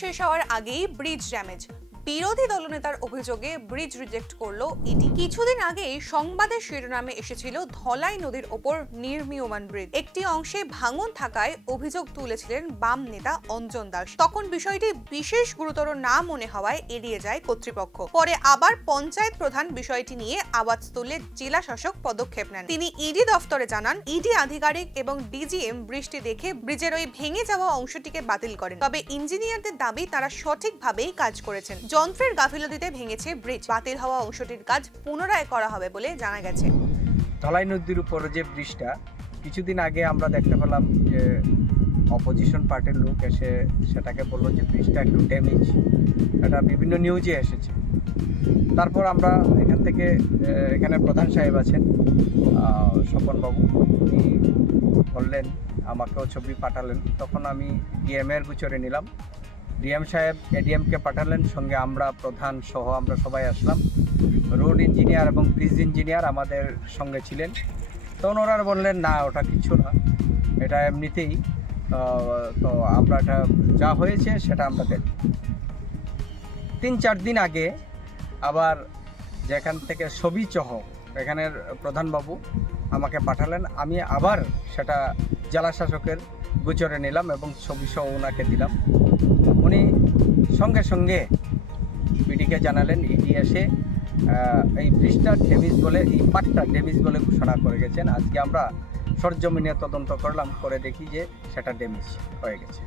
শেষ হওয়ার আগেই ব্রিজ ড্যামেজ। বিরোধী দলনেতার অভিযোগে ব্রিজ রিজেক্ট করলো ইডি। কিছুদিন আগেই সংবাদের শিরোনামে এসেছিল ধলাই নদীর ওপর নির্মীয়মান ব্রিজ। একটি অংশে ভাঙন থাকায় অভিযোগ তুলেছিলেন বাম নেতা অঞ্জন দাস। তখন বিষয়টি বিশেষ গুরুতর না মনে হওয়ায় এড়িয়ে যায় কর্তৃপক্ষ। পরে আবার পঞ্চায়েত প্রধান বিষয়টি নিয়ে আওয়াজ তুলে জেলা শাসক পদক্ষেপ নেন। তিনি ইডি দফতরে জানান, ইডি আধিকারিক এবং ডিজিএম বৃষ্টি দেখে ব্রিজের ওই ভেঙে যাওয়া অংশটিকে বাতিল করেন। তবে ইঞ্জিনিয়ারদের দাবি তারা সঠিকভাবেই কাজ করেছেন। যন্ত্রের গাফিলতিতে ভেঙেছে ব্রিজ। বাতিল হওয়া অংশটির কাজ পুনরায় করা হবে বলে জানা গেছে। ধলাই নদীর উপর যে ব্রিজটা, কিছুদিন আগে আমরা দেখতে পেলাম যে অপোজিশন পার্টির লোক এসে সেটাকে বললো যে ব্রিজটা একটু ড্যামেজ। এটা বিভিন্ন নিউজে এসেছে। তারপর আমরা এখানে প্রধান সাহেব আছেন স্বপনবাবু, উনি বললেন, আমাকেও ছবি পাঠালেন। তখন আমি ডিএমের গোচরে নিলাম। ডিএম সাহেব এডিএমকে পাঠালেন, সঙ্গে আমরা প্রধান সহ আমরা সবাই আসলাম। রোড ইঞ্জিনিয়ার এবং ব্রিজ ইঞ্জিনিয়ার আমাদের সঙ্গে ছিলেন। তো ওনারা বললেন, না ওটা কিছু না, এটা এমনিতেই, তো আমরা এটা যা হয়েছে সেটা আমরা দেখব। 3-4 দিন আগে আবার যেখান থেকে ছবি সহ এখানের প্রধানবাবু আমাকে পাঠালেন। আমি আবার সেটা জেলা শাসকের গোচরে নিলাম এবং ছবি সহ ওনাকে দিলাম। উনি সঙ্গে সঙ্গে ইডিকে জানালেন। ইডি এসে এই ব্রিজটা ড্যামেজ বলে, এই পাটটা ড্যামেজ বলে ঘোষণা করে গেছেন। আজকে আমরা সরজমিনে তদন্ত করলাম, করে দেখি যে সেটা ড্যামেজ হয়ে গেছে।